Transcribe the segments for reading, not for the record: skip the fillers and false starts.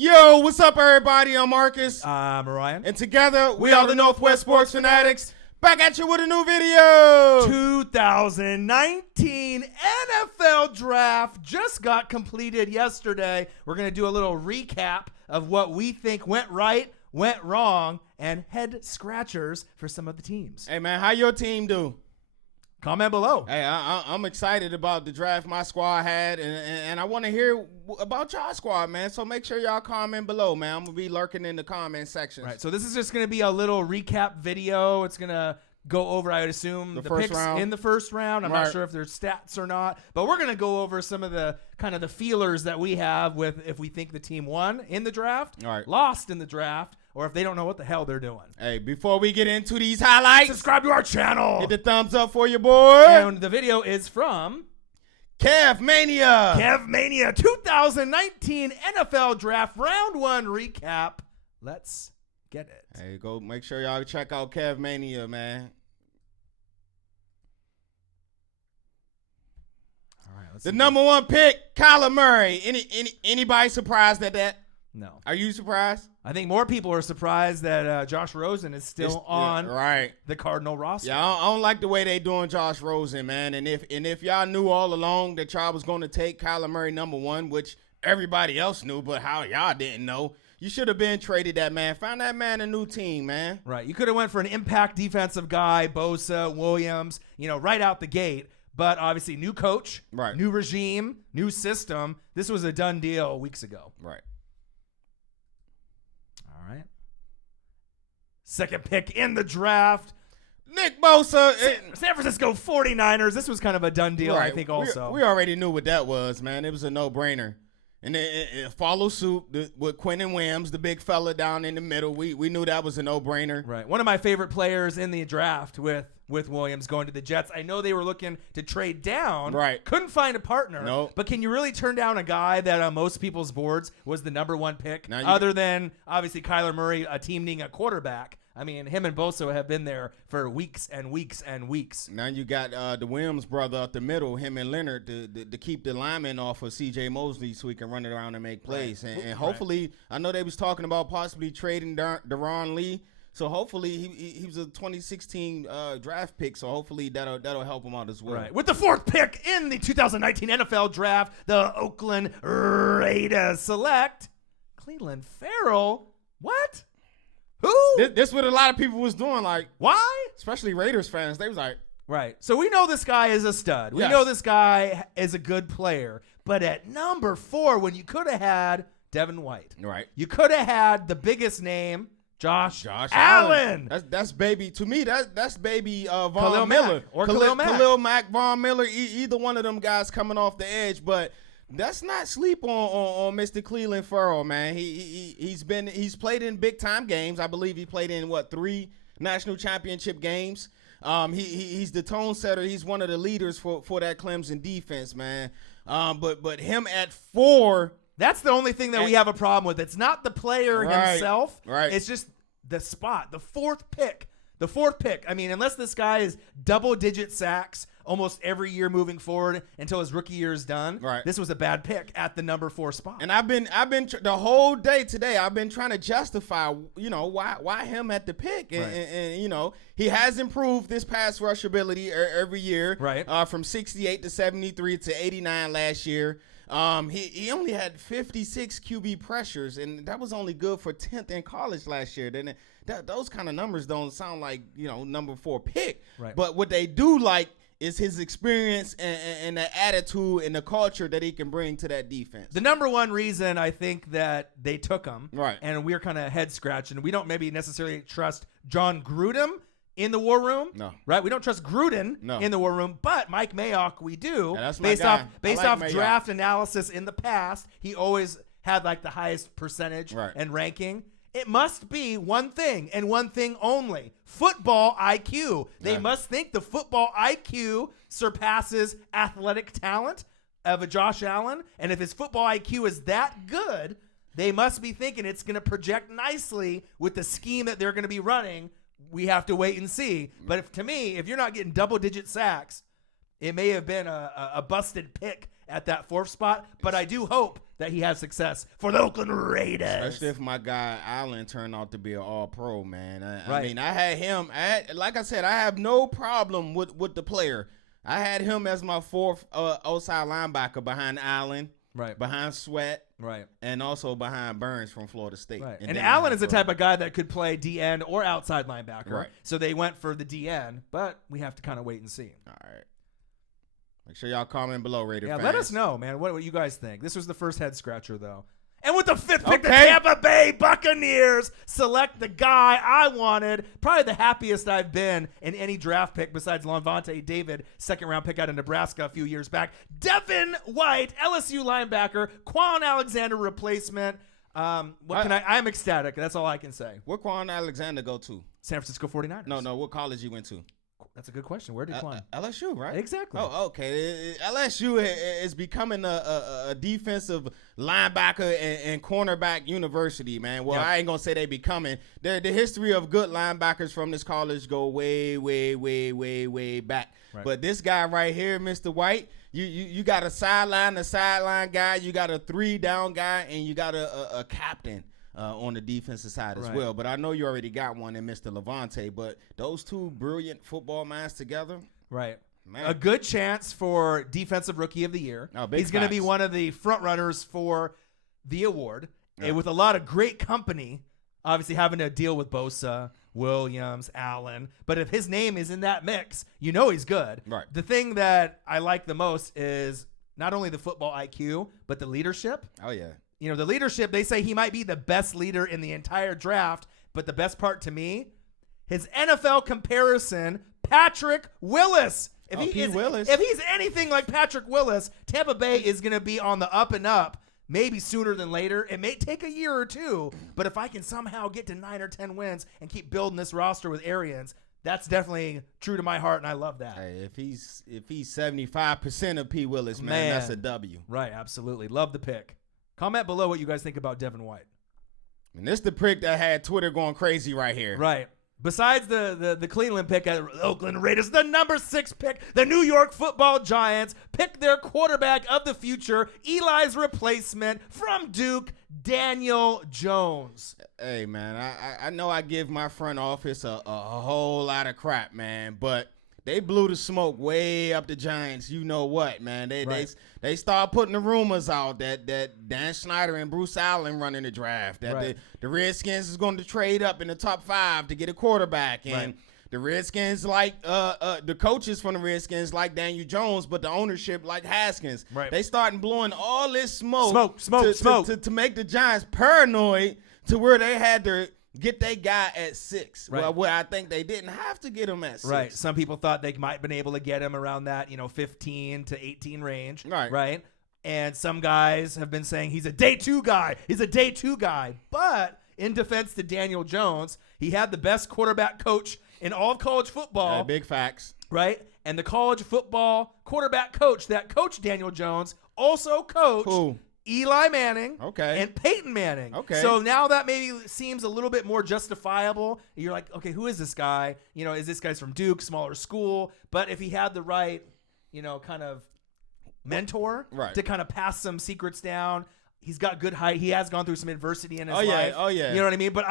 Yo, what's up, everybody? I'm Marcus. I'm Ryan. And together, we are the Northwest Sports Fanatics. Back at you with a new video. 2019 NFL Draft just got completed yesterday. We're going to do a little recap of what we think went right, went wrong, and head scratchers for some of the teams. Hey, man, how your team do? Comment below. Hey, I'm excited about the draft my squad had, and I want to hear about y'all squad, man. So make sure y'all comment below, man. I'm going to be lurking in the comment section. Right, so this is just going to be a little recap video. It's going to go over, I would assume, the first picks round. in the first round. I'm Right. not sure if there's stats or not, but we're going to go over some of the kind of the feelers that we have with if we think the team won in the draft, All right. lost in the draft, or if they don't know what the hell they're doing. Hey, before we get into these highlights, Subscribe to our channel. hit the thumbs up for your boy. And the video is from Kev Mania. Kev Mania 2019 NFL Draft Round 1 recap. Let's get it. Hey, go make sure y'all check out Kev Mania, man. All right, let's The see. number one pick, Kyler Murray. Anybody surprised at that? No. Are you surprised? I think more people are surprised that Josh Rosen is still on right. the Cardinal roster. Yeah, I don't like the way they doing Josh Rosen, man. And if y'all knew all along that y'all was going to take Kyler Murray number one, which everybody else knew, but how y'all didn't know, you should have been traded that man. Find that man a new team, man. Right. You could have went for an impact defensive guy, Bosa, Williams, right out the gate. But obviously, new coach, Right. new regime, new system. This was a done deal weeks ago. Right. All right. Second pick in the draft. Nick Bosa. San Francisco 49ers. This was kind of a done deal, I think, also. We already knew what that was, man. It was a no-brainer. And it followed suit with Quentin Williams, the big fella down in the middle. We knew that was a no-brainer. Right. One of my favorite players in the draft with Williams going to the Jets. I know they were looking to trade down. Right. Couldn't find a partner. Nope. But can you really turn down a guy that on most people's boards was the number one pick, Now other than obviously Kyler Murray, a team needing a quarterback? I mean, him and Bosa have been there for weeks and weeks and weeks. Now you got the Williams brother up the middle, him and Leonard, to keep the lineman off of C.J. Mosley so he can run it around and make plays. Right. And hopefully, I know they was talking about possibly trading Deron Lee. So hopefully he was a 2016 draft pick. So hopefully that'll help him out as well. Right. With the fourth pick in the 2019 NFL Draft, the Oakland Raiders select Cleveland Farrell. What? Who? This what a lot of people was doing, like, Why? especially Raiders fans. They was like, Right. So we know this guy is a stud. We Yes. know this guy is a good player. But at number 4, when you could have had Devin White, right. you could have had the biggest name, Josh Josh Allen. That's baby to me. That's baby Khalil Von Mack Miller or Khalil Mack. Khalil Mack, Von Miller. Either one of them guys coming off the edge, but that's not sleep on Mr. Cleveland Farrell, man. He's played in big time games. I believe he played in 3 national championship games. He's the tone setter. He's one of the leaders for that Clemson defense, man. But him at 4. That's the only thing that we have a problem with. It's not the player Right, himself. right. It's just the spot, the fourth pick. The fourth pick. I mean, unless this guy is double-digit sacks almost every year moving forward until his rookie year is done, Right. this was a bad pick at the number 4 spot. And I've been the whole day today. I've been trying to justify, why him at the pick, and he has improved this pass rush ability every year, Right. From 68 to 73 to 89 last year. He only had 56 QB pressures, and that was only good for 10th in college last year. Then those kind of numbers don't sound like number 4 pick. Right. But what they do like is his experience and the attitude and the culture that he can bring to that defense. The number one reason I think that they took him, Right. and we're kind of head scratching, we don't maybe necessarily trust John Gruden in the war room. No. Right? We don't trust Gruden No. in the war room, but Mike Mayock we do. Yeah, that's my based guy. off I like Mayock. draft analysis in the past, he always had like the highest percentage Right. and ranking. It must be one thing and one thing only: football IQ. They Yeah. must think the football IQ surpasses athletic talent of a Josh Allen. And if his football IQ is that good, they must be thinking it's going to project nicely with the scheme that they're going to be running. We have to wait and see. But to me, if you're not getting double-digit sacks, it may have been a busted pick at that 4th spot. But I do hope that he has success for the Oakland Raiders. Especially if my guy Allen turned out to be an all-pro, man. I Right. mean, I had him. Like I said, I have no problem with the player. I had him as my fourth outside linebacker behind Allen, Right. behind Sweat, Right. and also behind Burns from Florida State. Right. And And then Allen I is the had type of guy that could play DN or outside linebacker. Right. So they went for the DN, but we have to kind of wait and see. All right. Make sure y'all comment below, Raider Yeah, fans. let us know, man, what you guys think. This was the first head scratcher, though. And with the 5th pick, the Okay. Tampa Bay Buccaneers select the guy I wanted. Probably the happiest I've been in any draft pick besides Lonvonte David, second-round pick out of Nebraska a few years back. Devin White, LSU linebacker, Quan Alexander replacement. I'm ecstatic. That's all I can say. Where Quan Alexander go to? San Francisco 49ers. No, what college you went to? That's a good question. Where did Quan? LSU, right? Exactly. Oh, okay. LSU is becoming a defensive linebacker and cornerback university, man. Well, Yep. I ain't gonna say they becoming. The history of good linebackers from this college go way, way, way, way, way back. Right. But this guy right here, Mr. White, you got a sideline guy, you got a 3-down guy, and you got a captain. On the defensive side as Right. well. But I know you already got one in Mr. Levante. But those two brilliant football minds together, Right. man. A good chance for Defensive Rookie of the Year. Oh, big He's going to be facts. one of the front runners for the award. Yeah. And with a lot of great company, obviously having to deal with Bosa, Williams, Allen. But if his name is in that mix, you know he's good. Right. The thing that I like the most is not only the football IQ, but the leadership. Oh, yeah. You know, the leadership, they say he might be the best leader in the entire draft, but the best part to me, his NFL comparison, Patrick Willis. If he's anything like Patrick Willis, Tampa Bay is going to be on the up and up, maybe sooner than later. It may take a year or two, but if I can somehow get to 9 or 10 wins and keep building this roster with Arians, that's definitely true to my heart, and I love that. Hey, if he's 75% of P. Willis, man, that's a W. Right, absolutely. Love the pick. Comment below what you guys think about Devin White. And this the prick that had Twitter going crazy right here. Right. Besides the Cleveland pick at Oakland Raiders, the number 6 pick, the New York Football Giants pick their quarterback of the future, Eli's replacement from Duke, Daniel Jones. Hey, man, I know I give my front office a whole lot of crap, man, but they blew the smoke way up the Giants. You know what, man? They start putting the rumors out that Dan Snyder and Bruce Allen running the draft, that the Redskins is going to trade up in the top 5 to get a quarterback, and the Redskins like the coaches from the Redskins like Daniel Jones, but the ownership like Haskins. Right. They starting blowing all this smoke to make the Giants paranoid to where they had to get their guy at 6. Right. Well, I think they didn't have to get him at 6. Right. Some people thought they might have been able to get him around that, 15 to 18 range. Right. Right. And some guys have been saying he's a day 2 guy. He's a day 2 guy. But in defense to Daniel Jones, he had the best quarterback coach in all of college football. Big facts. Right. And the college football quarterback coach that coached Daniel Jones also coached Who? Eli Manning Okay. and Peyton Manning. Okay. So now that maybe seems a little bit more justifiable. You're like, okay, who is this guy? Is this guy's from Duke, smaller school? But if he had the right, kind of mentor to kind of pass some secrets down, he's got good height. He has gone through some adversity in his life. Oh, yeah. You know what I mean? But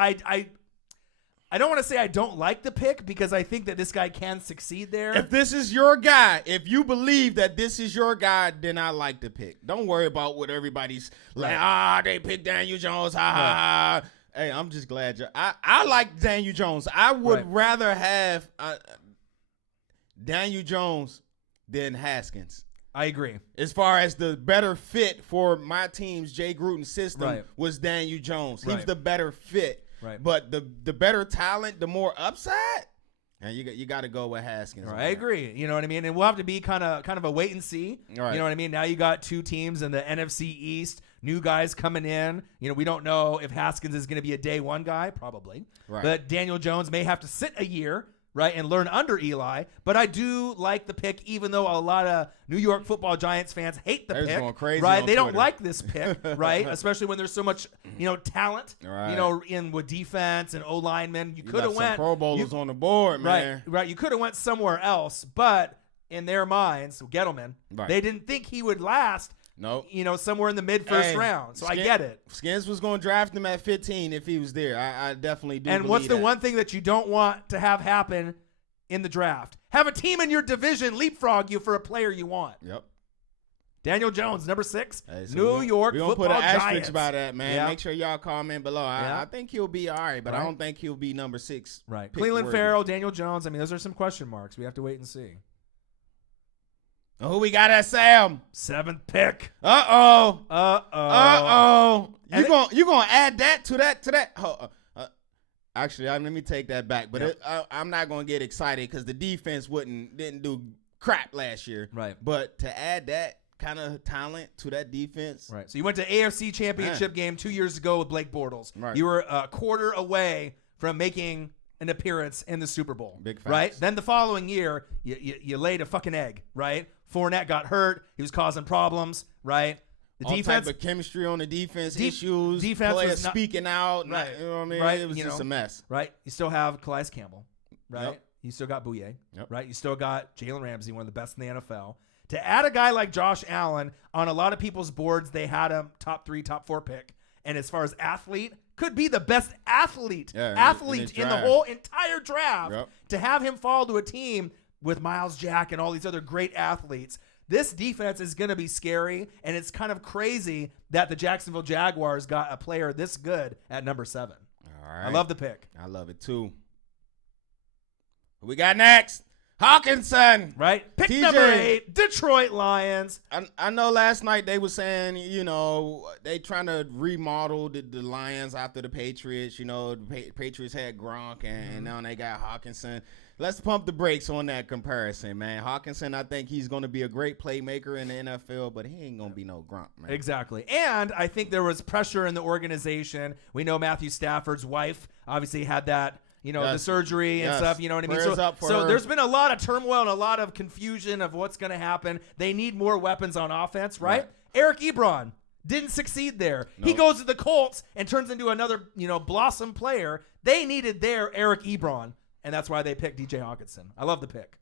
I don't want to say I don't like the pick because I think that this guy can succeed there. If this is your guy, if you believe that this is your guy, then I like the pick. Don't worry about what everybody's like. They picked Daniel Jones. Hey, I'm just glad I like Daniel Jones. I would rather have Daniel Jones than Haskins. I agree. As far as the better fit for my team's Jay Gruden system was Daniel Jones. He was the better fit. Right. But the better talent, the more upside, and you got to go with Haskins. Right, I agree. You know what I mean? And we'll have to be kind of a wait and see. Right. You know what I mean? Now you got 2 teams in the NFC East, new guys coming in. We don't know if Haskins is going to be a day 1 guy, probably. Right. But Daniel Jones may have to sit a year, right, and learn under Eli. But I do like the pick, even though a lot of New York Football Giants fans hate the pick. Going crazy right? on They don't Twitter. like this pick, right? Especially when there's so much, talent, Right. in with defense and O linemen. You You could have got some went Pro Bowlers on the board, man. Right. You could have went somewhere else, but in their minds, Gettleman, they didn't think he would last Nope. somewhere in the mid-first round. So I get it. Skins was going to draft him at 15 if he was there. I definitely do. And what's the that. one thing that you don't want to have happen in the draft? Have a team in your division leapfrog you for a player you want. Yep. Daniel Jones, number 6, Hey, so New York we're Football gonna put an Giants. asterisk by that, man. Yeah. Make sure y'all comment below. I think he'll be all right, but I don't think he'll be number 6. Right. Cleveland Farrell, Daniel Jones. I mean, those are some question marks. We have to wait and see. Oh, who we got at Sam? 7th pick. Uh-oh. Uh-oh. You gonna add that to that? Actually, let me take that back. But I'm not gonna get excited because the defense didn't do crap last year. Right. But to add that kind of talent to that defense. Right. So you went to AFC Championship game 2 years ago with Blake Bortles. Right. You were a quarter away from making an appearance in the Super Bowl. Big facts. Right? Then the following year, you laid a fucking egg, right? Fournette got hurt. He was causing problems, right? The All defense, type of chemistry on the defense, issues, defense players was not, speaking out. right? You know what I mean? Right? It was just a mess. Right? You still have Calais Campbell, right? Yep. You still got Bouye, Yep. right? You still got Jalen Ramsey, one of the best in the NFL. To add a guy like Josh Allen, on a lot of people's boards, they had him top 3, top 4 pick. And as far as athlete, could be the best athlete in the whole entire draft. Yep. To have him fall to a team with Miles Jack and all these other great athletes, this defense is going to be scary. And it's kind of crazy that the Jacksonville Jaguars got a player this good at number 7. All right. I love the pick. I love it too. Who we got next? Hawkinson. Right? Pick TJ. number 8, Detroit Lions. I know last night they were saying, they trying to remodel the Lions after the Patriots. The Patriots had Gronk, and now they got Hawkinson. Let's pump the brakes on that comparison, man. Hawkinson, I think he's going to be a great playmaker in the NFL, but he ain't going to be no Gronk, man. Exactly. And I think there was pressure in the organization. We know Matthew Stafford's wife obviously had that, the surgery and stuff, you know what I mean? Prayers up for so her. there's been a lot of turmoil and a lot of confusion of what's going to happen. They need more weapons on offense, right? Eric Ebron didn't succeed there. Nope. He goes to the Colts and turns into another, blossom player. They needed their Eric Ebron, and that's why they picked DJ Hawkinson. I love the pick.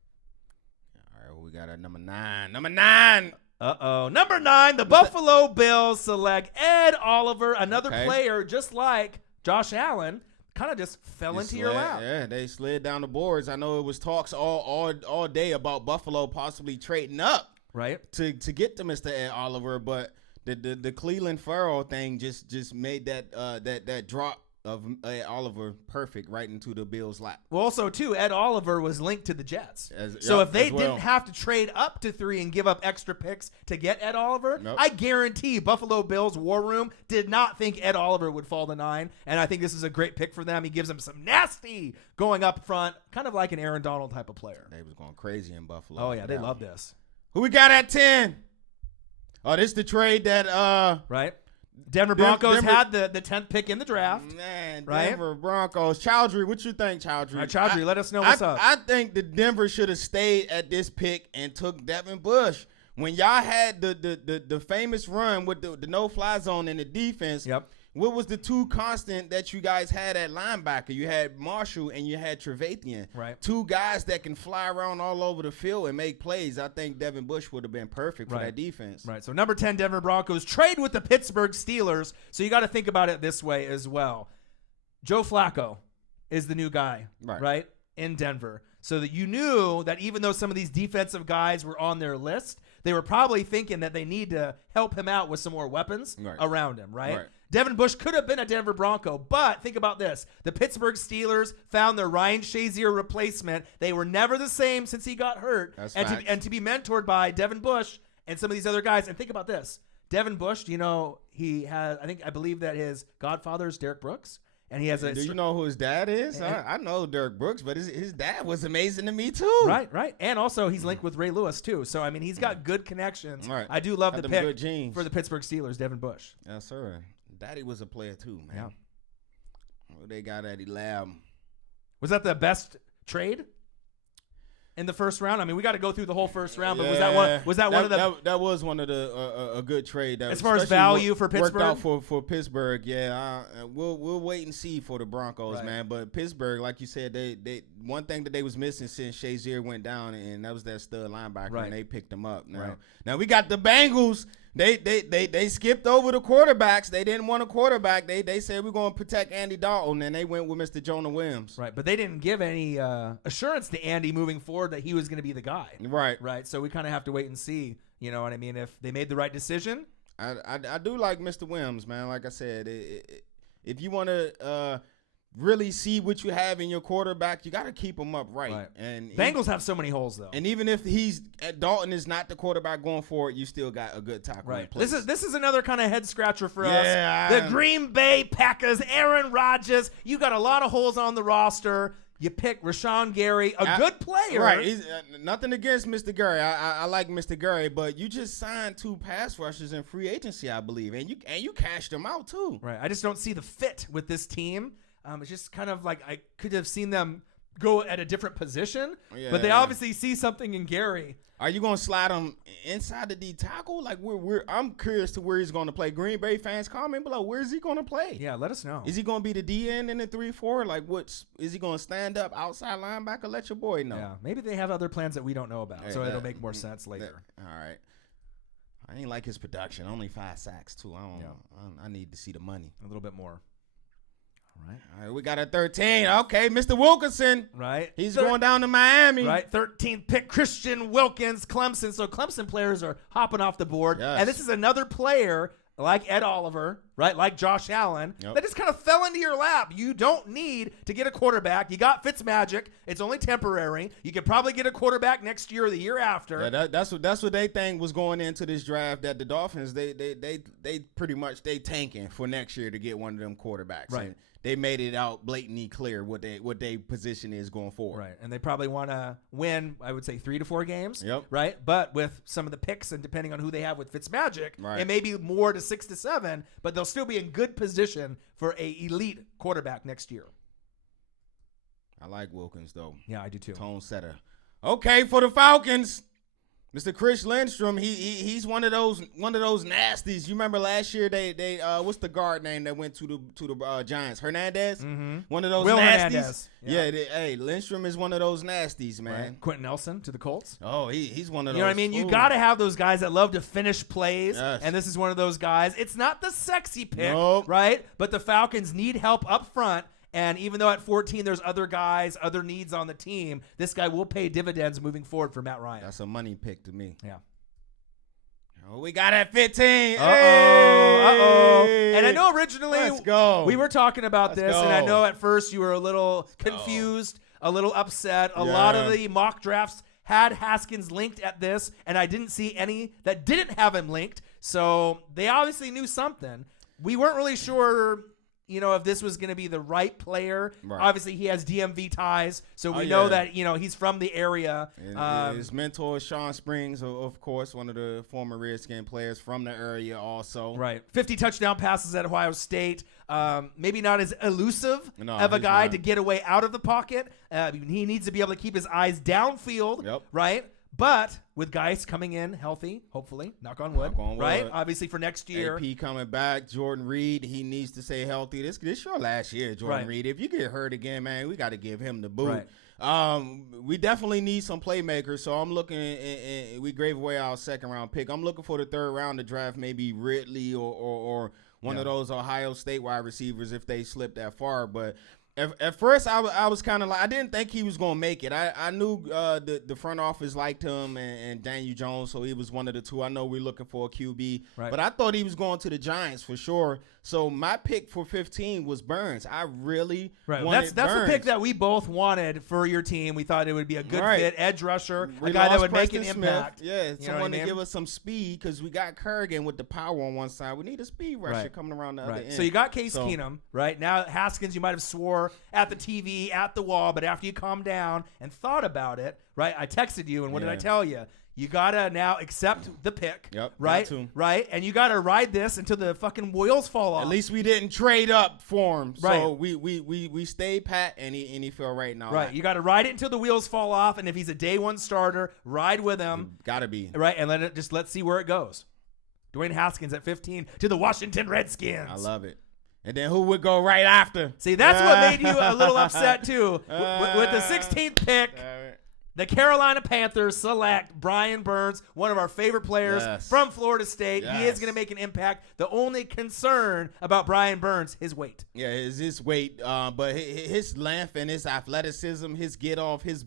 All right, well, we got at number 9. Number 9. Uh-oh. Number 9, the Buffalo Bills select Ed Oliver, another player just like Josh Allen. Kind of just fell into your lap. Yeah, they slid down the boards. I know it was talks all day about Buffalo possibly trading up, right, to get to Mr. Ed Oliver, but the Cleveland Farrell thing just made that drop of Ed Oliver perfect right into the Bills' lap. Well, also too, Ed Oliver was linked to the Jets, so if they didn't have to trade up to 3 and give up extra picks to get Ed Oliver, I guarantee Buffalo Bills War Room did not think Ed Oliver would fall to 9, and I think this is a great pick for them. He gives them some nasty going up front, kind of like an Aaron Donald type of player. They was going crazy in Buffalo. Oh yeah, they love this. Who we got at 10? Oh, this the trade that right. Denver Broncos had the 10th pick in the draft. Man, right? Denver Broncos. Chowdhury, what you think, Chowdhury? All right, Chowdhury, let us know what's up. I think that Denver should have stayed at this pick and took Devin Bush. When y'all had the famous run with the no-fly zone in the defense, what was the 2 constant that you guys had at linebacker? You had Marshall and you had Trevathan. Right. 2 guys that can fly around all over the field and make plays. I think Devin Bush would have been perfect for that defense. Right. So number 10, Denver Broncos trade with the Pittsburgh Steelers. So you got to think about it this way as well. Joe Flacco is the new guy, right, in Denver. So that you knew that even though some of these defensive guys were on their list, they were probably thinking that they need to help him out with some more weapons around him, right? Devin Bush could have been a Denver Bronco, but think about this. The Pittsburgh Steelers found their Ryan Shazier replacement. They were never the same since he got hurt. And to be mentored by Devin Bush and some of these other guys. And think about this. Devin Bush, he has, I believe that his godfather is Derek Brooks. And he has a. Do you know who his dad is? I know Derek Brooks, but his dad was amazing to me too. Right. And also he's linked with Ray Lewis too. So I mean he's got good connections. Right. I do love the pick good genes for the Pittsburgh Steelers, Devin Bush. Yes, sir. Daddy was a player too, man. Yeah. What they got at 11? Was that the best trade in the first round? I mean, we got to go through the whole first round, but was that one? That was one of the a good trade. As far as value for Pittsburgh, worked out for Pittsburgh. Yeah, we'll wait and see for the Broncos, man. But Pittsburgh, like you said, they one thing that they was missing since Shazier went down, and that was that stud linebacker, and they picked him up. Now we got the Bengals They skipped over the quarterbacks. They didn't want a quarterback. They said we're going to protect Andy Dalton, and they went with Mr. Jonah Williams. Right, but they didn't give any assurance to Andy moving forward that he was going to be the guy. Right. So we kind of have to wait and see. You know what I mean? If they made the right decision. I do like Mr. Williams, man. Like I said, if you want to really see what you have in your quarterback, you got to keep him up right. And Bengals have so many holes, though. And even if Dalton is not the quarterback going forward, you still got a good tackle in place. This is another kind of head scratcher for us. The Green Bay Packers, Aaron Rodgers. You got a lot of holes on the roster. You pick Rashawn Gary, a good player. Right. Nothing against Mr. Gary. I like Mr. Gary, but you just signed 2 pass rushers in free agency, I believe, and you cashed them out too. Right. I just don't see the fit with this team. It's just kind of like I could have seen them go at a different position, but they obviously see something in Gary. Are you going to slide him inside the D tackle? Like I'm curious to where he's going to play. Green Bay fans, comment below. Where is he going to play? Yeah, let us know. Is he going to be the D end in the 3-4? Like, is he going to stand up outside linebacker? Let your boy know. Yeah, maybe they have other plans that we don't know about, so it'll make more sense later. All right. I ain't like his production. Only 5 sacks too. I need to see the money a little bit more. All right, we got a 13. Okay, Mr. Wilkinson. Right. He's going down to Miami. Right. 13th pick, Christian Wilkins, Clemson. So Clemson players are hopping off the board. Yes. And this is another player like Ed Oliver, right, like Josh Allen, that just kind of fell into your lap. You don't need to get a quarterback. You got Fitzmagic. It's only temporary. You could probably get a quarterback next year or the year after. Yeah, that's what they think was going into this draft, that the Dolphins, they pretty much tanking for next year to get one of them quarterbacks. Right. And they made it out blatantly clear what they position is going forward. Right, and they probably want to win, I would say, 3 to 4 games. Yep. Right, but with some of the picks and depending on who they have with Fitzmagic, it may be more to 6 to 7, but they'll still be in good position for a elite quarterback next year. I like Wilkins though. Yeah, I do too. Tone setter. Okay, for the Falcons, Mr. Chris Lindstrom, he's one of those nasties. You remember last year they what's the guard name that went to the Giants? Hernandez. Mm-hmm. One of those Will nasties. Hernandez. Yeah. Hey, Lindstrom is one of those nasties, man. Right. Quentin Nelson to the Colts. Oh, he's one of those. You know what I mean? You got to have those guys that love to finish plays, yes. And this is one of those guys. It's not the sexy pick, nope. Right? But the Falcons need help up front. And even though at 14 there's other guys, other needs on the team, this guy will pay dividends moving forward for Matt Ryan. That's a money pick to me. Yeah. Oh, we got at 15. Uh-oh. And I know originally we were talking about Let's this, go. and I know at first you were a little confused, a little upset. A lot of the mock drafts had Haskins linked at this, and I didn't see any that didn't have him linked. So they obviously knew something. We weren't really sure, if this was going to be the right player. Right. Obviously, he has DMV ties, so we know that, he's from the area. And his mentor, Sean Springs, of course, one of the former Redskin players from the area also. Right. 50 touchdown passes at Ohio State. Maybe not as elusive of a guy to get away out of the pocket. He needs to be able to keep his eyes downfield, right? But with guys coming in healthy, hopefully, knock on wood, right? Obviously for next year. AP coming back, Jordan Reed, he needs to stay healthy. This your last year, Jordan Reed. If you get hurt again, man, we got to give him the boot. Right. We definitely need some playmakers, so I'm looking, and we gave away our second-round pick. I'm looking for the third round to draft maybe Ridley or one of those Ohio State wide receivers if they slip that far, but at first, I was kind of like, I didn't think he was going to make it. I knew the front office liked him and Daniel Jones, so he was one of the two. I know we're looking for a QB, but I thought he was going to the Giants for sure. So my pick for 15 was Burns. I really wanted That's Burns. the pick that we both wanted for your team. We thought it would be a good fit, edge rusher, a guy that would make an impact. Someone to give us some speed because we got Kerrigan with the power on one side. We need a speed rusher coming around the other end. So you got Case Keenum, right? Now Haskins, you might have swore at the TV, at the wall, but after you calmed down and thought about it, right? I texted you, and what did I tell you? You gotta now accept the pick, right? Right, and you gotta ride this until the fucking wheels fall off. At least we didn't trade up for him, so we stayed pat, and he fell right now. Right, you gotta ride it until the wheels fall off, and if he's a day one starter, ride with him. Gotta be right, and let's see where it goes. Dwayne Haskins at 15 to the Washington Redskins. I love it. And then who would go right after? See, that's what made you a little upset too. With the 16th pick, The Carolina Panthers select Brian Burns, one of our favorite players from Florida State. He is going to make an impact. The only concern about Brian Burns, his weight. Yeah, is his weight, but his length and his athleticism, his get off, his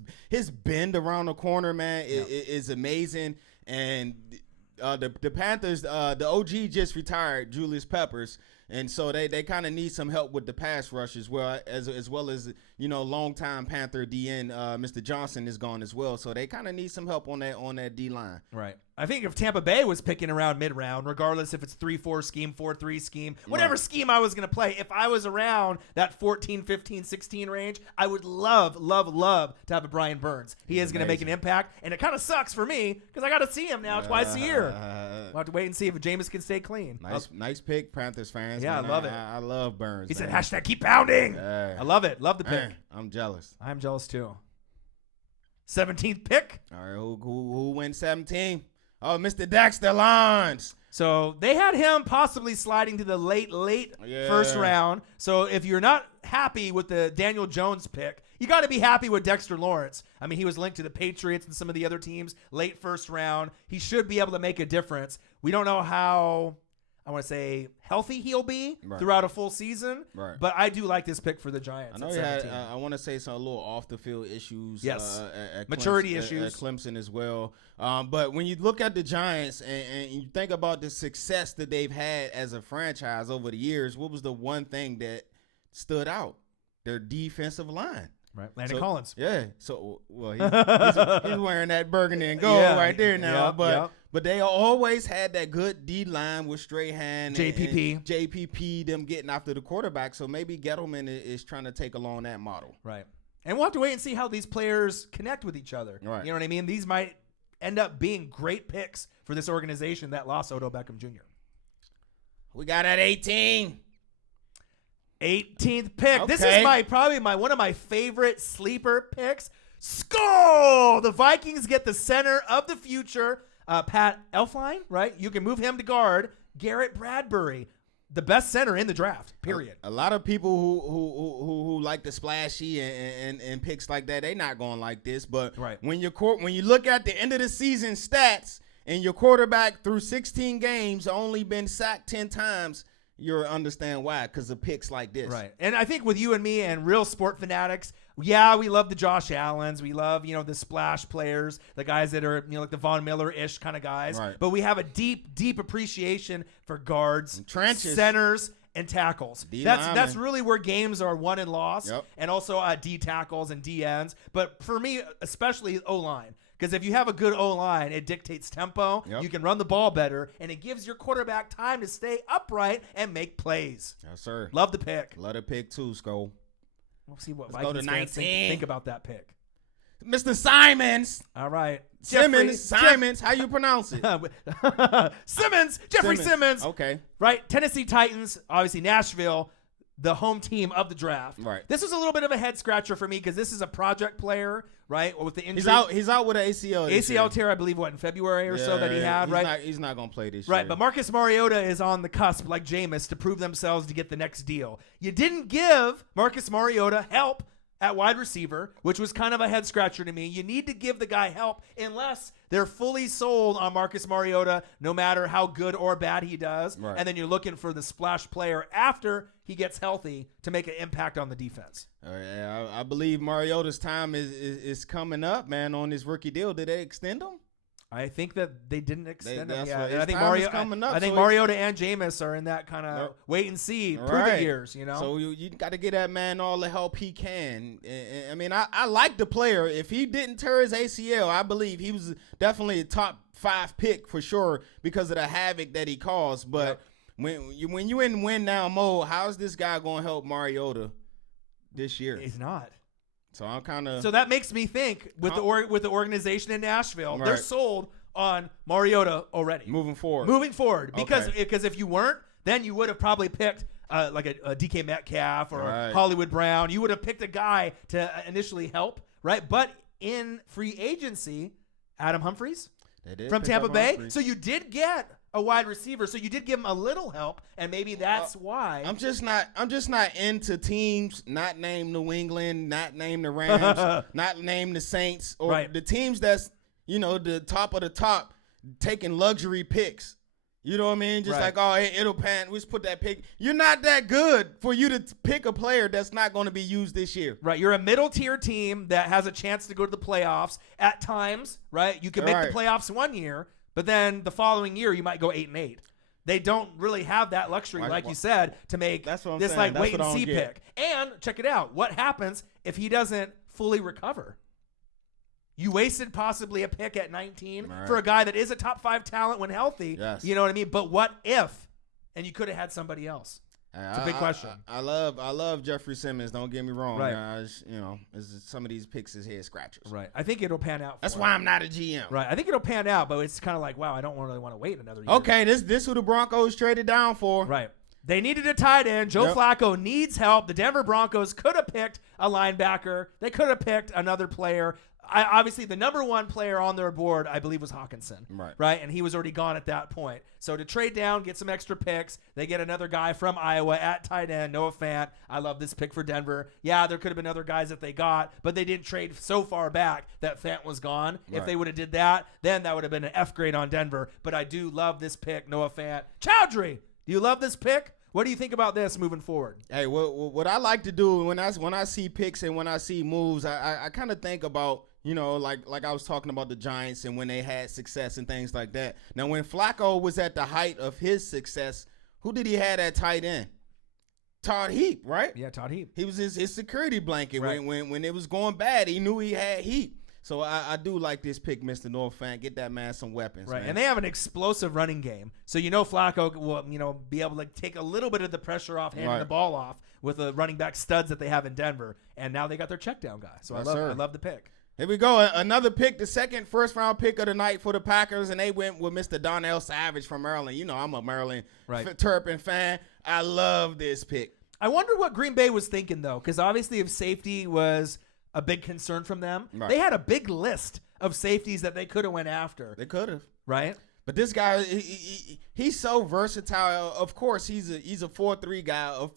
bend around the corner, man, is amazing. And the Panthers, the OG just retired, Julius Peppers. And so they kind of need some help with the pass rush as well as longtime Panther DN Mr. Johnson is gone as well. So they kind of need some help on that D line. Right. I think if Tampa Bay was picking around mid-round, regardless if it's 3-4 scheme, 4-3 scheme, whatever scheme I was going to play, if I was around that 14, 15, 16 range, I would love to have a Brian Burns. He is going to make an impact, and it kind of sucks for me because I got to see him now twice a year. We'll have to wait and see if Jameis can stay clean. Nice pick, Panthers fans. Yeah, man. I love it. I love Burns. He said, hashtag keep pounding. I love it. Love the pick. Man, I'm jealous. I'm jealous too. 17th pick. All right, who went 17? Oh, Mr. Dexter Lawrence. So they had him possibly sliding to the late first round. So if you're not happy with the Daniel Jones pick, you got to be happy with Dexter Lawrence. I mean, he was linked to the Patriots and some of the other teams late first round. He should be able to make a difference. We don't know how, I want to say, healthy he'll be throughout a full season. Right. But I do like this pick for the Giants. I know he had, I want to say, some a little off-the-field issues. Yes. At maturity Clemson, issues. At Clemson as well. But when you look at the Giants and you think about the success that they've had as a franchise over the years, what was the one thing that stood out? Their defensive line. Right, Landon Collins. Yeah. So, well, he's wearing that burgundy and gold right there now. But they always had that good D line with Strahan, JPP, them getting after the quarterback. So maybe Gettleman is trying to take along that model. Right. And we'll have to wait and see how these players connect with each other. Right. You know what I mean? These might end up being great picks for this organization that lost Odell Beckham Jr. We got at 18. 18th pick. Okay. This is probably one of my favorite sleeper picks. Skull! The Vikings get the center of the future, Pat Elflein, right? You can move him to guard. Garrett Bradbury, the best center in the draft, period. A lot of people who like the splashy and picks like that, they not going like this. But when you look at the end of the season stats and your quarterback through 16 games only been sacked 10 times, you'll understand why, because of picks like this. Right. And I think with you and me and real sport fanatics, we love the Josh Allens. We love, the splash players, the guys that are, like the Von Miller-ish kind of guys. Right. But we have a deep, deep appreciation for guards, trenches, centers, and tackles. That's really where games are won and lost, and also D tackles and D ends. But for me, especially O-line. Because if you have a good O-line, it dictates tempo. You can run the ball better, and it gives your quarterback time to stay upright and make plays. Yes, sir. Love the pick. Love the pick, too, Skull. We'll see what Vikings fans think about that pick. Mr. Simons. All right. Simons. How you pronounce it? Jeffrey Simmons. Okay. Right. Tennessee Titans, obviously Nashville, the home team of the draft. Right. This was a little bit of a head scratcher for me because this is a project player, right? With the injury. He's out with an ACL. ACL tear, I believe, in February or so that he had, right? He's not going to play this year. Right, but Marcus Mariota is on the cusp, like Jameis, to prove themselves to get the next deal. You didn't give Marcus Mariota help at wide receiver, which was kind of a head scratcher to me. You need to give the guy help unless they're fully sold on Marcus Mariota, no matter how good or bad he does. Right. And then you're looking for the splash player after he gets healthy to make an impact on the defense. I believe Mariota's time is coming up, man, on his rookie deal. Did they extend him? I think that they didn't extend him. Yeah, I think Mariota and Jameis are in that kind of wait and see through the years. So you got to get that man all the help he can. I mean, I like the player. If he didn't tear his ACL, I believe he was definitely a top 5 pick for sure because of the havoc that he caused. But when you in win now mode, how's this guy going to help Mariota this year? He's not. So I'm kind of. So that makes me think with the organization in Nashville, they're sold on Mariota already. Moving forward, because if you weren't, then you would have probably picked like a DK Metcalf or Hollywood Brown. You would have picked a guy to initially help, right? But in free agency, Adam Humphries from Tampa Bay. So you did get a wide receiver. So you did give him a little help, and maybe that's why. I'm just not into teams not named New England, not named the Rams, not named the Saints, or the teams that's, the top of the top taking luxury picks. You know what I mean? Just like, oh, it'll pan. We just put that pick. You're not that good for you to pick a player that's not going to be used this year. Right. You're a middle tier team that has a chance to go to the playoffs at times, right? You can make the playoffs one year, but then the following year you might go 8-8. They don't really have that luxury, like you said, to make this like wait and see pick. And check it out. What happens if he doesn't fully recover? You wasted possibly a pick at 19 for a guy that is a top 5 talent when healthy. Yes. You know what I mean? But what if? And you could have had somebody else. It's a big question. I love Jeffrey Simmons. Don't get me wrong, right? Guys. Some of these picks is head scratchers. Right. I think it'll pan out. That's why I'm not a GM. Right. I think it'll pan out, but it's kind of like, wow, I don't really want to wait another year. Okay, this who the Broncos traded down for. Right. They needed a tight end. Joe Flacco needs help. The Denver Broncos could have picked a linebacker. They could have picked another player. Obviously, the number one player on their board, I believe, was Hawkinson. Right. And he was already gone at that point. So to trade down, get some extra picks, they get another guy from Iowa at tight end, Noah Fant. I love this pick for Denver. Yeah, there could have been other guys that they got, but they didn't trade so far back that Fant was gone. If they would have did that, then that would have been an F grade on Denver. But I do love this pick, Noah Fant. Chowdhury, do you love this pick? What do you think about this moving forward? Hey, what I like to do when I see picks and when I see moves, I kind of think about, like I was talking about the Giants and when they had success and things like that. Now, when Flacco was at the height of his success, who did he have at tight end? Todd Heap, right? Yeah, Todd Heap. He was his security blanket. Right. When it was going bad, he knew he had Heap. So I do like this pick, Mr. Noah Fant. Get that man some weapons. Right, man. and they have an explosive running game. So Flacco will, be able to take a little bit of the pressure off, handing the ball off with the running back studs that they have in Denver. And now they got their check down guy. So I love the pick. Here we go. Another pick, the second first-round pick of the night for the Packers, and they went with Mr. Donnell Savage from Maryland. I'm a Maryland Turpin fan. I love this pick. I wonder what Green Bay was thinking, though, because obviously if safety was a big concern from them, they had a big list of safeties that they could have went after. They could have. Right? But this guy, he's so versatile. Of course, he's a 4-3 guy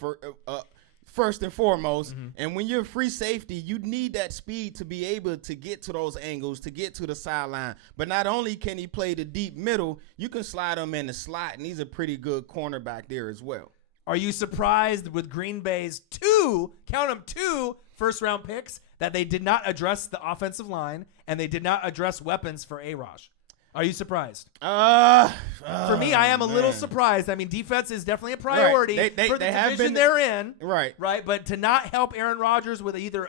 first and foremost. Mm-hmm. And when you're free safety, you need that speed to be able to get to those angles, to get to the sideline. But not only can he play the deep middle, you can slide him in the slot, and he's a pretty good cornerback there as well. Are you surprised with Green Bay's two first-round picks that they did not address the offensive line and they did not address weapons for A-Rosh? Are you surprised? For me, I am a little surprised. I mean, defense is definitely a priority for the division they're in. Right. But to not help Aaron Rodgers with either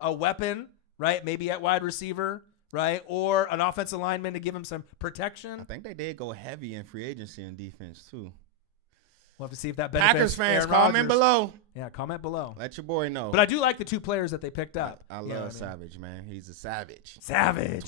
a weapon, right, maybe at wide receiver, right, or an offensive lineman to give him some protection. I think they did go heavy in free agency and defense, too. We'll have to see if that benefits Packers fans, Aaron comment Rodgers. below. Yeah, comment below. Let your boy know. But I do like the two players that they picked up. I love Savage, man. He's a savage.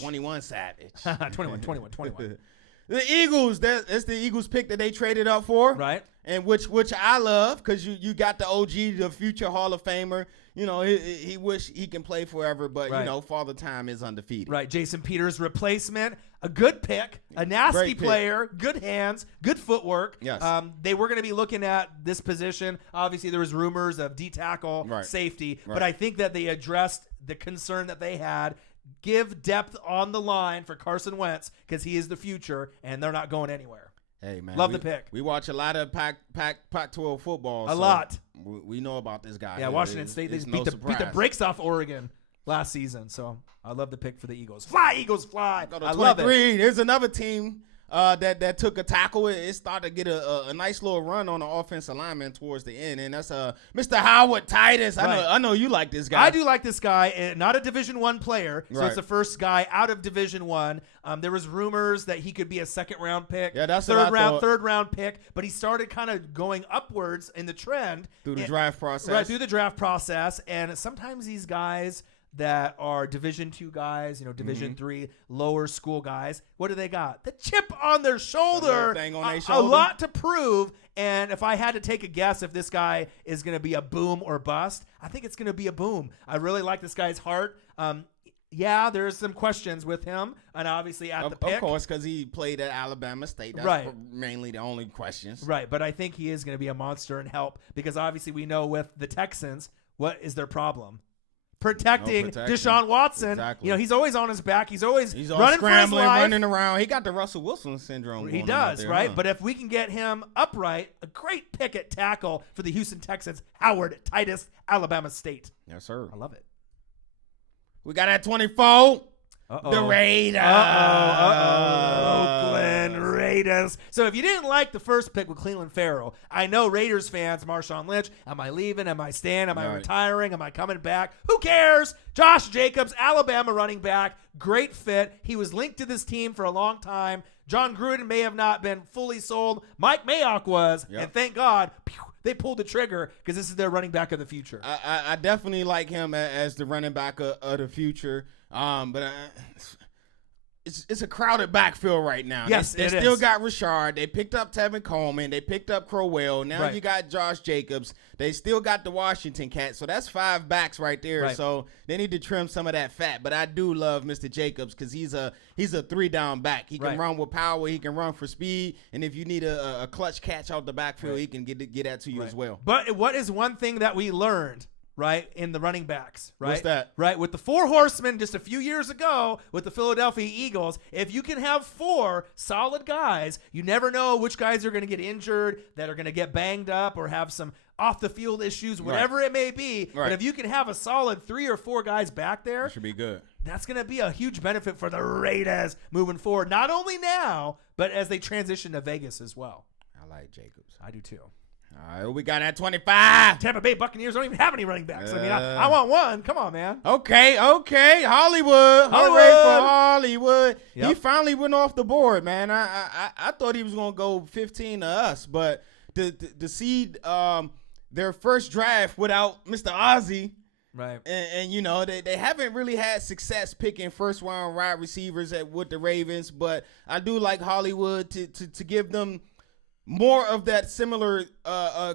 21 Savage. 21. The Eagles, that's the Eagles pick that they traded up for. Right. And which I love because you got the OG, the future Hall of Famer. He wish he can play forever, but, Father Time is undefeated. Right. Jason Peters' replacement, a good pick, a nasty player, good hands, good footwork. Yes. They were going to be looking at this position. Obviously, there was rumors of D-tackle, safety, but I think that they addressed the concern that they had. Give depth on the line for Carson Wentz because he is the future, and they're not going anywhere. Hey, man. Love the pick. We watch a lot of Pac-12 football. A lot. We know about this guy. Yeah, Washington State, they beat the brakes off Oregon last season. So I love the pick for the Eagles. Fly, Eagles, fly. I love it. There's another team that took a tackle. It started to get a nice little run on the offensive lineman towards the end, and that's Mr. Howard Titus. I know you like this guy. I do like this guy. Not a Division I player, so it's the first guy out of Division I. There was rumors that he could be a second-round pick, third round pick, but he started kind of going upwards in the trend through the draft process. Right, through the draft process, and sometimes these guys that are Division II guys, Division III lower school guys, what do they got? The chip on their shoulder. A lot to prove. And if I had to take a guess if this guy is going to be a boom or bust, I think it's going to be a boom. I really like this guy's heart. yeah, there's some questions with him, and obviously at the pick. Of course, because he played at Alabama State. That's Right. mainly the only questions. Right, but I think he is going to be a monster and help because obviously we know with the Texans, what is their problem? Protecting Deshaun Watson. Exactly. You know, he's always on his back. He's always all running scrambling, for his life. running around. He got the Russell Wilson syndrome. He going on out does, there, right? huh? But if we can get him upright, a great pick at tackle for the Houston Texans, Howard Titus, Alabama State. Yes, sir. I love it. We got at 24. Uh-oh. The Raiders. Oakland Raiders. So if you didn't like the first pick with Cleveland Farrell, I know Raiders fans, Marshawn Lynch, am I leaving? Am I staying? Am I retiring? Am I coming back? Who cares? Josh Jacobs, Alabama running back, great fit. He was linked to this team for a long time. John Gruden may have not been fully sold. Mike Mayock was, and thank God, they pulled the trigger because this is their running back of the future. I definitely like him as the running back of the future. But it's a crowded backfield right now. Yes, they still got Rashard. They picked up Tevin Coleman. They picked up Crowell. Now you got Josh Jacobs. They still got the Washington Cats. So that's 5 backs right there. Right. So they need to trim some of that fat. But I do love Mr. Jacobs because he's a 3-down back. He can run with power. He can run for speed. And if you need a clutch catch out the backfield, he can get that to you as well. But what is one thing that we learned, right, in the running backs, right? What's that? Right, with the 4 horsemen just a few years ago with the Philadelphia Eagles, if you can have 4 solid guys, you never know which guys are going to get injured, that are going to get banged up or have some off-the-field issues, whatever it may be. Right. But if you can have a solid 3 or 4 guys back there, that should be good. That's going to be a huge benefit for the Raiders moving forward, not only now, but as they transition to Vegas as well. I like Jacobs. I do too. All right, we got at 25. Tampa Bay Buccaneers don't even have any running backs. I mean, I want one. Come on, man. Okay. Hollywood. Hooray for Hollywood. Yep. He finally went off the board, man. I thought he was going to go 15 to us, but to see their first draft without Mr. Ozzie, right? And you know, they haven't really had success picking first-round wide receivers with the Ravens, but I do like Hollywood to give them more of that similar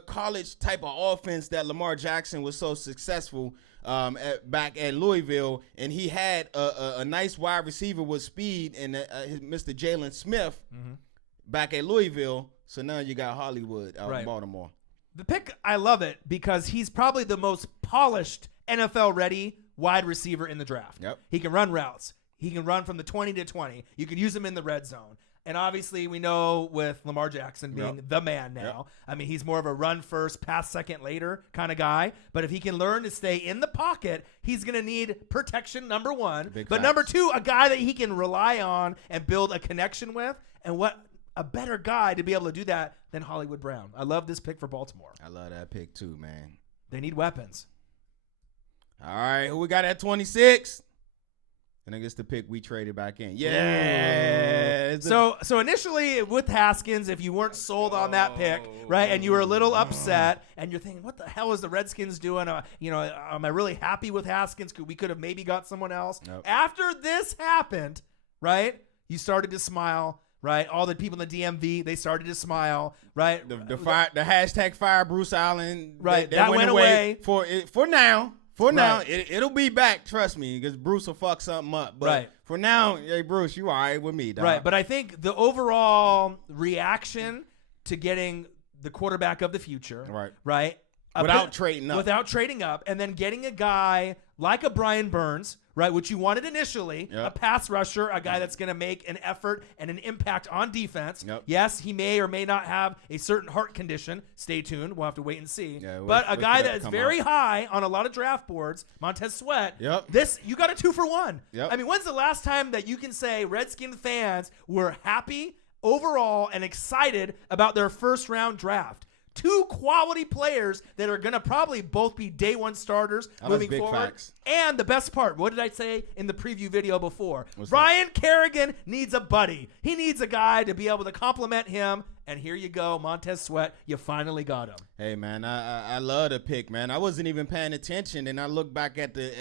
college type of offense that Lamar Jackson was so successful back at Louisville, and he had a nice wide receiver with speed and Mr. Jalen Smith back at Louisville. So now you got Hollywood out in Baltimore. The pick, I love it because he's probably the most polished NFL-ready wide receiver in the draft. Yep. He can run routes. He can run from the 20 to 20. You can use him in the red zone. And obviously, we know with Lamar Jackson being the man now, I mean, he's more of a run first, pass second later kind of guy. But if he can learn to stay in the pocket, he's going to need protection, number one. But number 2, a guy that he can rely on and build a connection with. And what a better guy to be able to do that than Hollywood Brown. I love this pick for Baltimore. I love that pick too, man. They need weapons. All right, who we got at 26? And I guess the pick we traded back in. Yeah. So initially with Haskins, if you weren't sold on that pick, right, and you were a little upset, and you're thinking, what the hell is the Redskins doing? Am I really happy with Haskins? We could have maybe got someone else. Nope. After this happened, right, you started to smile. Right, all the people in the DMV, they started to smile. Right, the hashtag fire Bruce Allen. Right, that went away for now. For now, Right. it'll be back. Trust me, because Bruce will fuck something up. But for now, hey Bruce, you all right with me, dog. Right, but I think the overall reaction to getting the quarterback of the future, right, without trading up, and then getting a guy like a Brian Burns, right, which you wanted initially, a pass rusher, a guy that's going to make an effort and an impact on defense. Yes, he may or may not have a certain heart condition. Stay tuned. We'll have to wait and see. But a guy that is very high on a lot of draft boards, Montez Sweat, this, you got a 2-for-1. I mean, when's the last time that you can say Redskin fans were happy overall and excited about their first-round draft? 2 quality players that are going to probably both be day 1 starters moving forward. Facts. And the best part, what did I say in the preview video before? Ryan Kerrigan needs a buddy. He needs a guy to be able to complement him and here you go, Montez Sweat. You finally got him. Hey, man, I love the pick, man. I wasn't even paying attention, and I looked back at the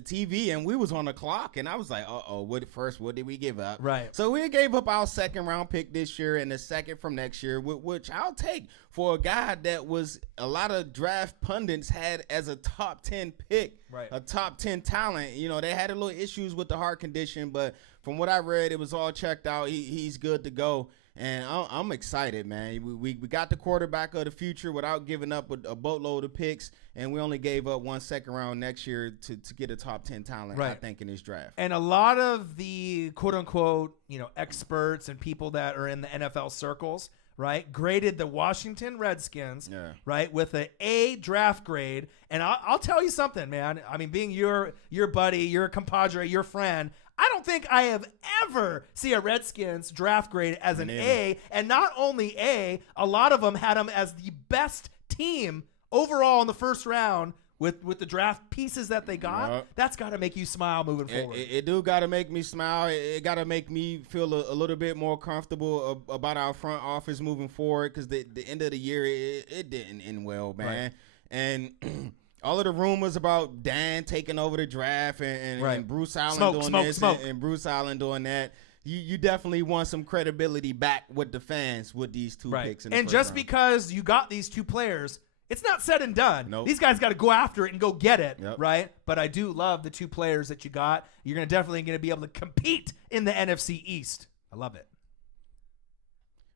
TV, and we was on the clock, and I was like, what did we give up? Right. So we gave up our second-round pick this year and the second from next year, which I'll take for a guy that was a lot of draft pundits had as a top 10 pick, right, a top 10 talent. You know, they had a little issues with the heart condition, but from what I read, it was all checked out. He's good to go. And I'm excited, man. We got the quarterback of the future without giving up a boatload of picks, and we only gave up 1 second round next year to get a top 10 talent, right, I think, in this draft. And a lot of the quote-unquote, experts and people that are in the NFL circles, right, graded the Washington Redskins, right, with an A draft grade. And I'll tell you something, man. I mean, being your buddy, your compadre, your friend, I don't think I have ever seen a Redskins draft grade as an A. And not only A, a lot of them had them as the best team overall in the first round with the draft pieces that they got. That's got to make you smile moving forward. It do got to make me smile. It got to make me feel a little bit more comfortable about our front office moving forward, because the end of the year, it didn't end well, man. Right. And all of the rumors about Dan taking over the draft and Bruce Allen doing this and Bruce Allen doing that, you definitely want some credibility back with the fans with these two picks. In the and first just round. because you got these two players, it's not said and done. Nope. These guys got to go after it and go get it, Yep. right? But I do love the two players that you got. You're definitely going to be able to compete in the NFC East. I love it.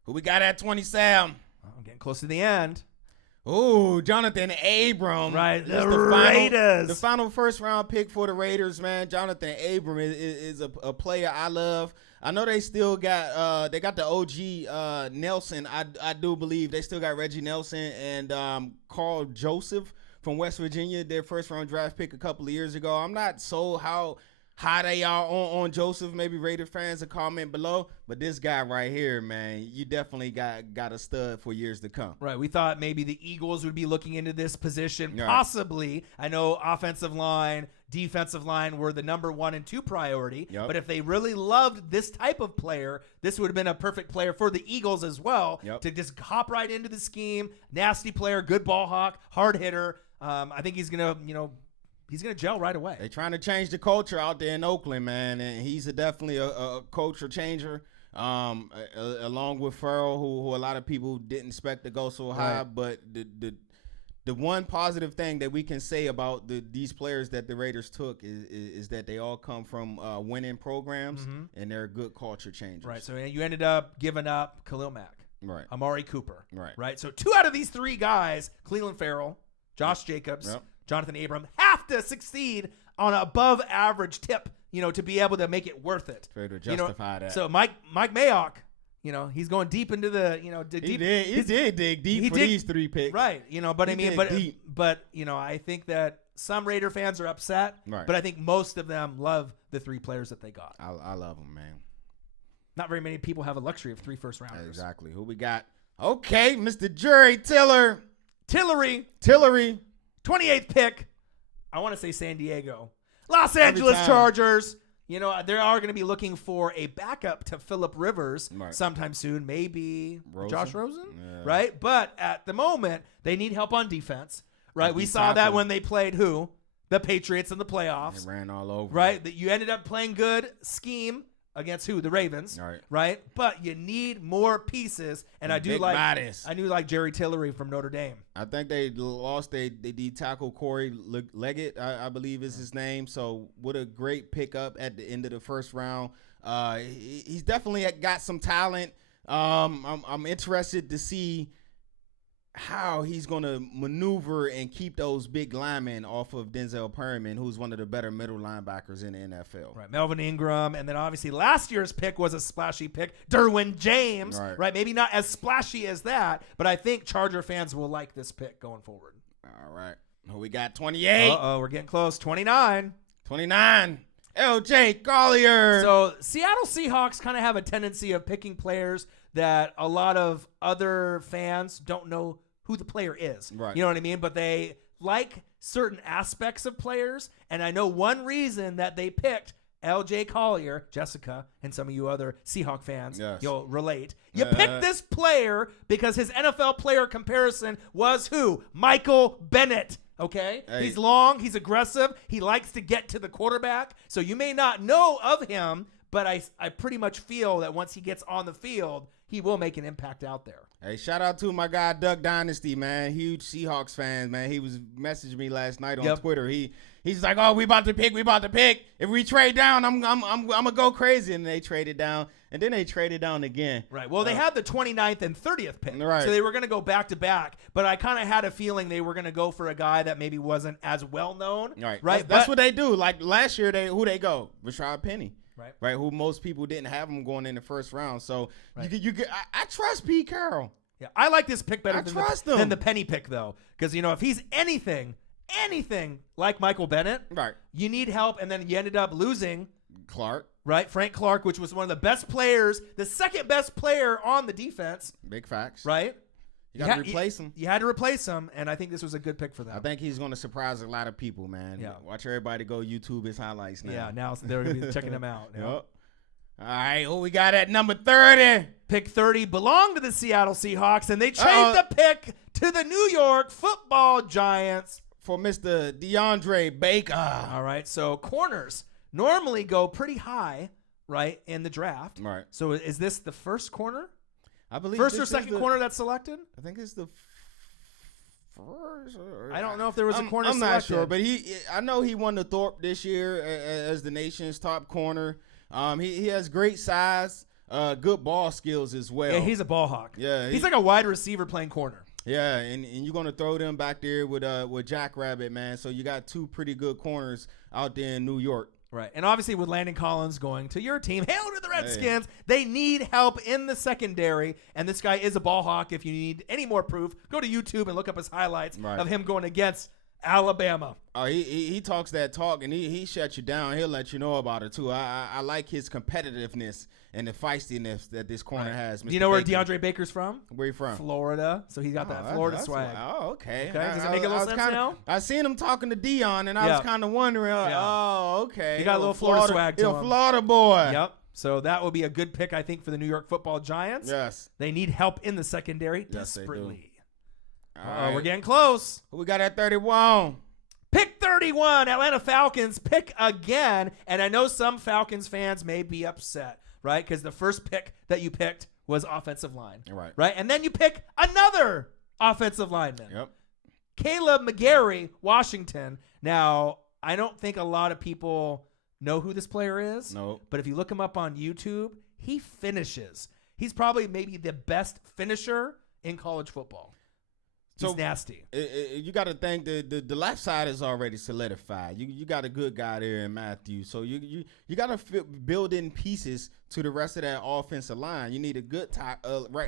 Who we got at 27? Well, I'm getting close to the end. Oh, Jonathan Abram. Right, This the Raiders. Raiders. The final first-round pick for the Raiders, man. Jonathan Abram is a player I love. I know they still got the OG Nelson. I do believe they still got Reggie Nelson and Carl Joseph from West Virginia, their first-round draft pick a couple of years ago. I'm not so how high they are on Joseph. Maybe Raider fans will comment below. But this guy right here, man, you definitely got a stud for years to come. Right. We thought maybe the Eagles would be looking into this position. Right. Possibly. I know offensive line, defensive line were the number 1 and 2 priority. Yep. But if they really loved this type of player, this would have been a perfect player for the Eagles as well. Yep. To just hop right into the scheme. Nasty player, good ball hawk, hard hitter. I think he's going to, he's going to gel right away. They're trying to change the culture out there in Oakland, man, and he's definitely a culture changer, along with Farrell, who a lot of people didn't expect to go so high. Right. But the one positive thing that we can say about these players that the Raiders took is that they all come from winning programs, and they're good culture changers. Right. So you ended up giving up Khalil Mack. Right. Amari Cooper. Right. So 2 out of these 3 guys, Cleveland Farrell, Josh Jacobs, Yep. Jonathan Abram, have to succeed on an above average tip, to be able to make it worth it. Fair to justify that. So Mike Mayock, he's going deep into the, He did dig deep for these 3 picks. Right. But He I mean, did but deep. I think that some Raider fans are upset, Right. but I think most of them love the 3 players that they got. I love them, man. Not very many people have a luxury of 3 first rounders. Exactly. Who we got? Okay, Mr. Jerry Tillery. Tillery. 28th pick. I want to say San Diego. Los Angeles Chargers. They are going to be looking for a backup to Phillip Rivers sometime soon. Maybe Josh Rosen, right? But at the moment, they need help on defense, right? We saw that when they played who? The Patriots in the playoffs. They ran all over. Right? That you ended up playing good scheme against who? The Ravens. Right? But you need more pieces. And I do like Jerry Tillery from Notre Dame. I think they lost. They did tackle Corey Leggett, I believe is his name. So what a great pickup at the end of the first round. He's definitely got some talent. I'm interested to see how he's going to maneuver and keep those big linemen off of Denzel Perryman, who's one of the better middle linebackers in the NFL. Right, Melvin Ingram, and then obviously last year's pick was a splashy pick, Derwin James. Right, maybe not as splashy as that, but I think Charger fans will like this pick going forward. All right, we got 28. We're getting close. 29. LJ Collier. So Seattle Seahawks kind of have a tendency of picking players that a lot of other fans don't know who the player is. Right. You know what I mean? But they like certain aspects of players. And I know one reason that they picked L.J. Collier, Jessica, and some of you other Seahawk fans, Yes. you'll relate. You picked this player because his NFL player comparison was who? Michael Bennett. Okay? Hey. He's long. He's aggressive. He likes to get to the quarterback. So you may not know of him, but I pretty much feel that once he gets on the field, he will make an impact out there. Hey, shout out to my guy Duck Dynasty, man. Huge Seahawks fan, man. He was messaging me last night on Twitter. He's like, "Oh, we about to pick. If we trade down, I'm gonna go crazy." And they traded down, and then they traded down again. Right. Well, they had the 29th and 30th pick. Right. So they were going to go back to back, but I kind of had a feeling they were going to go for a guy that maybe wasn't as well known. Right. That's what they do. Like last year, who they go? Rashad Penny. Right. Who most people didn't have him going in the first round. So I trust Pete Carroll. Yeah, I like this pick better than the Penny pick, though. Because, if he's anything like Michael Bennett, right, you need help, and then you ended up losing Clark. Right, Frank Clark, which was one of the best players, the second best player on the defense. Big facts. Right? You got to replace him. You had to replace him, and I think this was a good pick for them. I think he's going to surprise a lot of people, man. Yeah. Watch everybody go YouTube his highlights now. Yeah, now they're going to be checking him out. Yep. All right, who we got at number 30? Pick 30 belonged to the Seattle Seahawks, and they trade the pick to the New York Football Giants. For Mr. DeAndre Baker. All right, so corners normally go pretty high, right, in the draft. Right. So is this the first corner? I believe first or second corner that's selected? I think it's the first. I don't know if there was a corner selected. I'm not sure, but I know he won the Thorpe this year as the nation's top corner. He has great size, good ball skills as well. Yeah, he's a ball hawk. Yeah. He's like a wide receiver playing corner. Yeah, and you're going to throw them back there with Jack Rabbit, man. So you got two pretty good corners out there in New York. Right. And obviously with Landon Collins going to your team, hail to the Redskins, they need help in the secondary. And this guy is a ball hawk. If you need any more proof, go to YouTube and look up his highlights of him going against Alabama. Oh, he talks that talk, and he shuts you down. He'll let you know about it, too. I like his competitiveness and the feistiness that this corner has. Mr. Do you know where Baker. DeAndre Baker's from? Where you from? Florida. So he's got that Florida swag. Oh, okay. Does it make a little sense now? I seen him talking to Dion, and I was kind of wondering, oh, okay. He got a little Florida swag to him. He's a Florida boy. Yep. So that would be a good pick, I think, for the New York Football Giants. Yes. They need help in the secondary desperately. All right. We're getting close. Who we got at 31? Pick 31, Atlanta Falcons pick again. And I know some Falcons fans may be upset, right? Because the first pick that you picked was offensive line. Right? And then you pick another offensive lineman. Yep. Caleb McGarry, Washington. Now, I don't think a lot of people know who this player is. No. But if you look him up on YouTube, he finishes. He's probably maybe the best finisher in college football. He's nasty. You got to think the left side is already solidified. You got a good guy there in Matthew. So you got to build in pieces to the rest of that offensive line. You need a good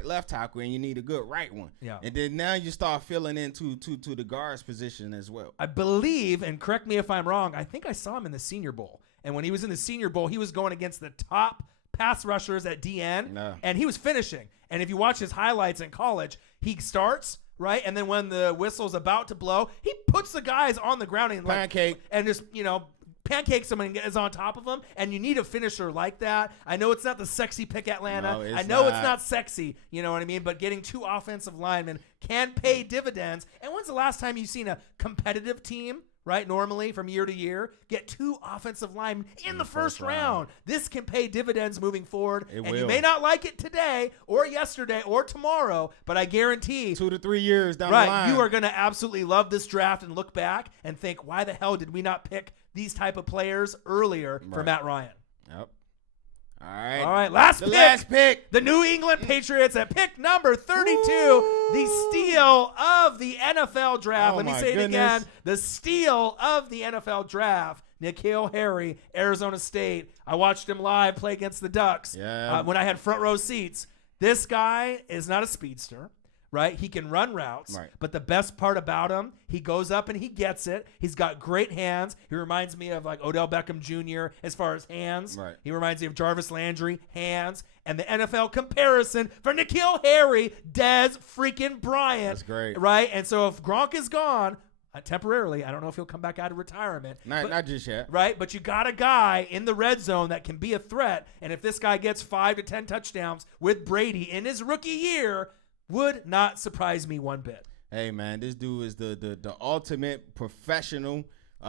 left tackle, and you need a good right one. Yeah. And then now you start filling into to the guards position as well. I believe, and correct me if I'm wrong, I think I saw him in the Senior Bowl. And when he was in the Senior Bowl, he was going against the top pass rushers at DN, and he was finishing. And if you watch his highlights in college, he starts – right? And then when the whistle's about to blow, he puts the guys on the ground and just, pancakes them and is on top of them. And you need a finisher like that. I know it's not the sexy pick, Atlanta. No, I know it's not sexy, you know what I mean? But getting two offensive linemen can pay dividends. And when's the last time you've seen a competitive team, right, normally from year to year, get two offensive linemen in the first round? This can pay dividends moving forward. You may not like it today or yesterday or tomorrow, but I guarantee 2 to 3 years down the line, you are going to absolutely love this draft and look back and think, why the hell did we not pick these type of players earlier for Matt Ryan? Yep. All right, last pick. The New England Patriots at pick number 32, the steal of the NFL draft. Let me say it again. The steal of the NFL draft. N'Keal Harry, Arizona State. I watched him live play against the Ducks when I had front row seats. This guy is not a speedster. Right? He can run routes, but the best part about him, he goes up and he gets it. He's got great hands. He reminds me of like Odell Beckham Jr. as far as hands. Right. He reminds me of Jarvis Landry, hands. And the NFL comparison for N'Keal Harry, Dez freaking Bryant. That's great. Right? And so if Gronk is gone, temporarily. I don't know if he'll come back out of retirement. Not just yet. Right? But you got a guy in the red zone that can be a threat. And if this guy gets 5 to 10 touchdowns with Brady in his rookie year, would not surprise me one bit. Hey, man, this dude is the ultimate professional.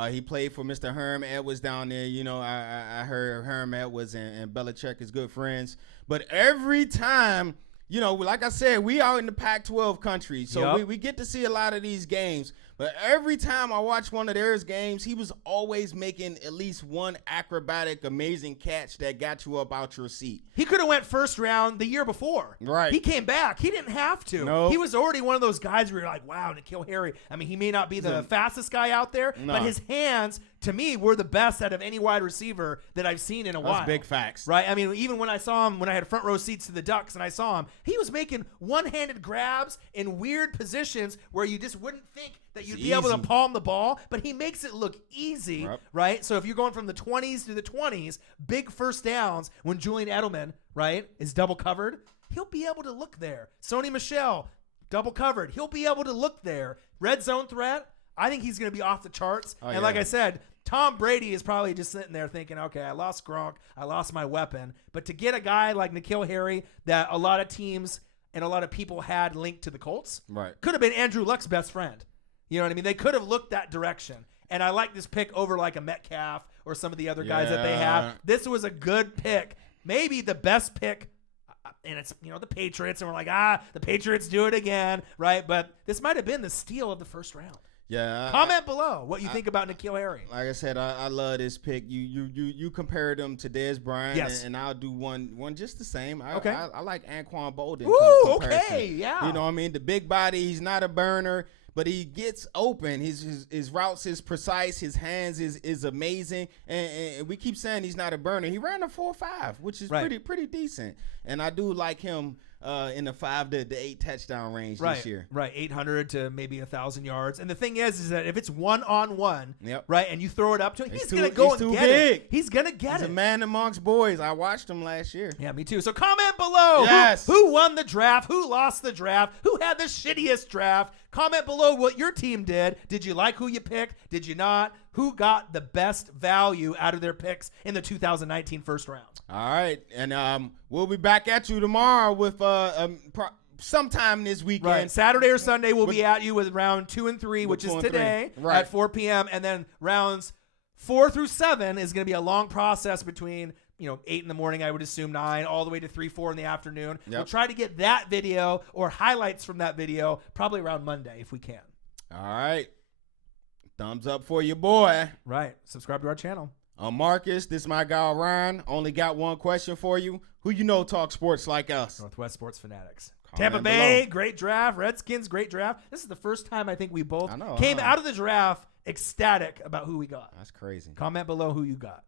He played for Mr. Herm Edwards down there. You know, I heard Herm Edwards and Belichick is good friends. But every time, you know, like I said, we are in the Pac-12 country, so we get to see a lot of these games. But every time I watch one of theirs games, he was always making at least one acrobatic, amazing catch that got you up out your seat. He could have went first round the year before. Right. He came back. He didn't have to. Nope. He was already one of those guys where you're like, wow, N'Keal Harry. I mean, he may not be the fastest guy out there, but his hands, to me, were the best out of any wide receiver that I've seen in a while. That's big facts. Right? I mean, even when I saw him, when I had front row seats to the Ducks and I saw him, he was making one-handed grabs in weird positions where you just wouldn't think that you'd be able to palm the ball, but he makes it look easy, right? So if you're going from the 20s to the 20s, big first downs when Julian Edelman, right, is double covered, he'll be able to look there. Sony Michel, double covered, he'll be able to look there. Red zone threat, I think he's going to be off the charts. And like I said, Tom Brady is probably just sitting there thinking, okay, I lost Gronk, I lost my weapon. But to get a guy like N'Keal Harry that a lot of teams and a lot of people had linked to the Colts, could have been Andrew Luck's best friend. You know what I mean? They could have looked that direction. And I like this pick over like a Metcalf or some of the other guys that they have. This was a good pick. Maybe the best pick. And it's, you know, the Patriots. And we're like, the Patriots do it again. Right? But this might have been the steal of the first round. Yeah. Comment below what you think about N'Keal Harry. Like I said, I love this pick. You compared him to Dez Bryant. Yes. And I'll do one just the same. I like Anquan Bolden. Ooh, okay. Yeah. You know what I mean? The big body, he's not a burner. But he gets open. His routes is precise. His hands is amazing. And we keep saying he's not a burner. He ran a 4.5, which is pretty decent. And I do like him in the 5 to 8 touchdown range this year. Right, 800 to maybe 1,000 yards. And the thing is that if it's one-on-one, right, and you throw it up to him, he's going to go and get it. He's going to get it. He's a man amongst boys. I watched him last year. Yeah, me too. So comment below. Yes. Who won the draft? Who lost the draft? Who had the shittiest draft? Comment below what your team did. Did you like who you picked? Did you not? Who got the best value out of their picks in the 2019 first round? All right. And we'll be back at you tomorrow with sometime this weekend. Right. Saturday or Sunday, we'll be at you with round 2 and 3, which is today at 4 p.m. And then rounds 4 through 7 is going to be a long process between 8 in the morning, I would assume 9, all the way to 3, 4 in the afternoon. We'll try to get that video or highlights from that video probably around Monday if we can. All right. Thumbs up for your boy. Right. Subscribe to our channel. I'm Marcus. This is my guy, Ryan. Only got one question for you. Who you know talk sports like us? Northwest Sports Fanatics. Tampa Bay, great draft. Redskins, great draft. This is the first time I think we both came out of the draft ecstatic about who we got. That's crazy. Comment below who you got.